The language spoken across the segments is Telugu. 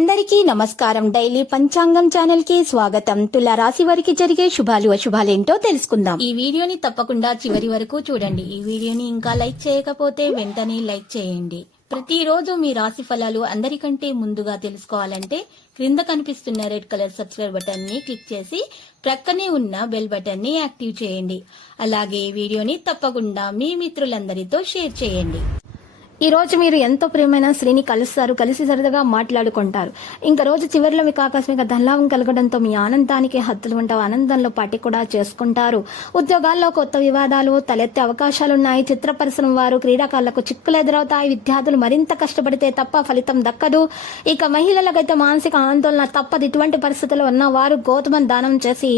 అందరికీ నమస్కారం. డైలీ పంచాంగం ఛానల్ కి స్వాగతం. తుల రాశి వారికి జరిగే శుభాలు అశుభాలేంటో తెలుసుకుందాం. ఈ వీడియోని తప్పకుండా చివరి వరకు చూడండి. ఈ వీడియోని ఇంకా లైక్ చేయకపోతే వెంటనే లైక్ చేయండి. ప్రతిరోజు మీ రాశి ఫలాలు అందరికంటే ముందుగా తెలుసుకోవాలంటే క్రింద కనిపిస్తున్న రెడ్ కలర్ సబ్స్క్రైబ్ బటన్ ని క్లిక్ చేసి ప్రక్కనే ఉన్న బెల్ బటన్ ని యాక్టివ్ చేయండి. అలాగే వీడియోని తప్పకుండా మీ మిత్రులందరితో షేర్ చేయండి. ఈ రోజు మీరు ఎంతో ప్రియమైన స్త్రీని కలుస్తారు, కలిసి సరదాగా మాట్లాడుకుంటారు. ఇంకా రోజు చివరిలో మీకు ఆకస్మిక ధనలాభం కలగడంతో మీ ఆనందానికి హద్దులు ఉంటావు. ఆనందంలో పార్టీ కూడా చేసుకుంటారు. ఉద్యోగాల్లో కొత్త వివాదాలు తలెత్తే అవకాశాలున్నాయి. చిత్ర పరిశ్రమ వారు క్రీడాకారులకు చిక్కులు ఎదురవుతాయి. విద్యార్థులు మరింత కష్టపడితే తప్ప ఫలితం దక్కదు. ఇక మహిళలకైతే మానసిక ఆందోళన తప్పదు. ఇటువంటి పరిస్థితుల్లో ఉన్న వారు గోధుమను దానం చేసి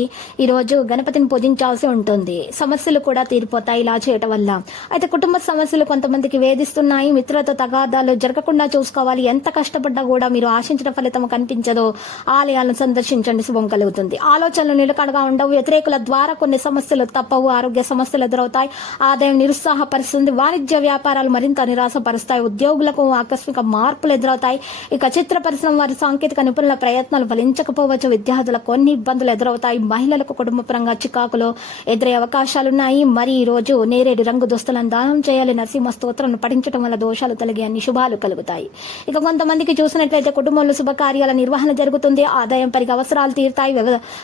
ఈ రోజు గణపతిని పూజించాల్సి ఉంటుంది. సమస్యలు కూడా తీరిపోతాయి ఇలా చేయటం వల్ల. అయితే కుటుంబ సమస్యలు కొంతమందికి వేధిస్తున్నాయి. మిత్రులతో తగాదాలు జరగకుండా చూసుకోవాలి. ఎంత కష్టపడ్డా కూడా మీరు ఆశించిన ఫలితం కనిపించదో ఆలయాలను సందర్శించండి, శుభం కలుగుతుంది. ఆలోచనలు నిలకడగా ఉండవు. వ్యతిరేకుల ద్వారా కొన్ని సమస్యలు తప్పవు. ఆరోగ్య సమస్యలు ఎదురవుతాయి. ఆదాయం నిరుత్సాహపరుస్తుంది. వాణిజ్య వ్యాపారాలు మరింత నిరాశపరుస్తాయి. ఉద్యోగులకు ఆకస్మిక మార్పులు ఎదురవుతాయి. ఇక చిత్ర పరిశ్రమ వారి సాంకేతిక నిపుణుల ప్రయత్నాలు ఫలించకపోవచ్చు. విద్యార్థులకు కొన్ని ఇబ్బందులు ఎదురవుతాయి. మహిళలకు కుటుంబపరంగా చికాకులు ఎదురయ్యే అవకాశాలున్నాయి. మరి ఈ రోజు నేరేడు రంగు దుస్తులను దానం చేయాలి. నరసింహ స్తోత్రాన్ని పఠించడం వల్ల దోషాలు తొలగి అన్ని శుభాలు కలుగుతాయి. ఇక కొంతమందికి చూసినట్లయితే కుటుంబంలో శుభకార్యాల నిర్వహణ జరుగుతుంది. ఆదాయం పెరిగి అవసరాలు తీరుతాయి.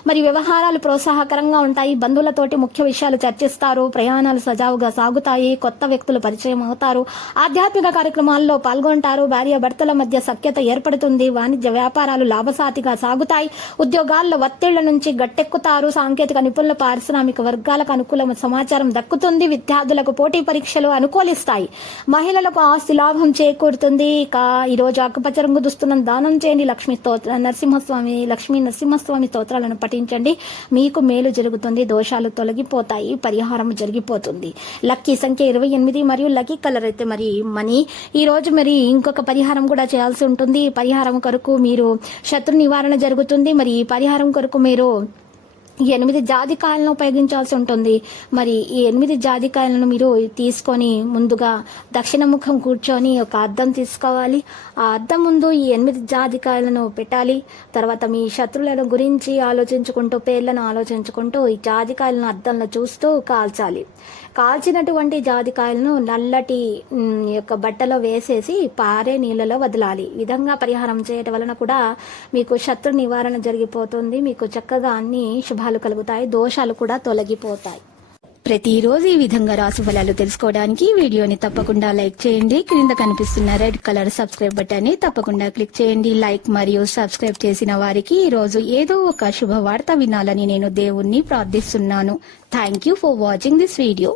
మరి వ్యవహారాలు ప్రోత్సాహకరంగా ఉంటాయి. బంధువులతోటి ముఖ్య విషయాలు చర్చిస్తారు. ప్రయాణాలు సజావుగా సాగుతాయి. కొత్త వ్యక్తులు పరిచయం అవుతారు. ఆధ్యాత్మిక కార్యక్రమాల్లో పాల్గొంటారు. భార్య భర్తల మధ్య సఖ్యత ఏర్పడుతుంది. వాణిజ్య వ్యాపారాలు లాభసాటిగా సాగుతాయి. ఉద్యోగాల్లో ఒత్తిళ్ల నుంచి గట్టెక్కుతారు. సాంకేతిక నిపుణుల పారిశ్రామిక వర్గాలకు అనుకూల సమాచారం దక్కుతుంది. విద్యార్థులకు పోటీ పరీక్షలు అనుకూలిస్తాయి. మహిళలకు ఆస్తి లాభం చేకూరుతుంది. ఇక ఈ రోజు ఆకుపచ్చ రంగు దుస్తులను దానం చేయండి. లక్ష్మీ నరసింహస్వామి స్తోత్రాలను పఠించండి. మీకు మేలు జరుగుతుంది. దోషాలు తొలగిపోతాయి. పరిహారం జరిగిపోతుంది. లక్కీ సంఖ్య 28 మరియు లక్కీ కలర్ అయితే మరి మనీ. ఈ రోజు మరి ఇంకొక పరిహారం కూడా చేయాల్సి ఉంటుంది. ఈ పరిహారం కొరకు మీరు శత్రు నివారణ జరుగుతుంది. మరి ఈ పరిహారం కొరకు మీరు 8 జాజికాయలను ఉపయోగించాల్సి ఉంటుంది. మరి ఈ 8 జాజికాయలను మీరు తీసుకొని ముందుగా దక్షిణ ముఖం కూర్చొని ఒక అద్దం తీసుకోవాలి. ఆ అద్దం ముందు ఈ 8 జాజికాయలను పెట్టాలి. తర్వాత మీ శత్రువుల గురించి ఆలోచించుకుంటూ, పేర్లను ఆలోచించుకుంటూ ఈ జాజికాయలను అద్దంలో చూస్తూ కాల్చాలి. కాల్చినటువంటి జాజికాయలను నల్లటి యొక్క బట్టలో వేసేసి పారే నీళ్ళలో వదలాలి. ఈ విధంగా పరిహారం చేయటం వలన కూడా మీకు శత్రు నివారణ జరిగిపోతుంది. మీకు చక్కగా అన్ని శుభాలు కలుగుతాయి. దోషాలు కూడా తొలగిపోతాయి. ప్రతిరోజు ఈ విధంగా రాశి ఫలాలు తెలుసుకోవడానికి వీడియోని తప్పకుండా లైక్ చేయండి. క్రింద కనిపిస్తున్న రెడ్ కలర్ సబ్స్క్రైబ్ బటన్ ని తప్పకుండా క్లిక్ చేయండి. లైక్ మరియు సబ్స్క్రైబ్ చేసిన వారికి ఈ రోజు ఏదో ఒక శుభవార్త వినాలని నేను దేవుణ్ణి ప్రార్థిస్తున్నాను. Thank you for watching this video.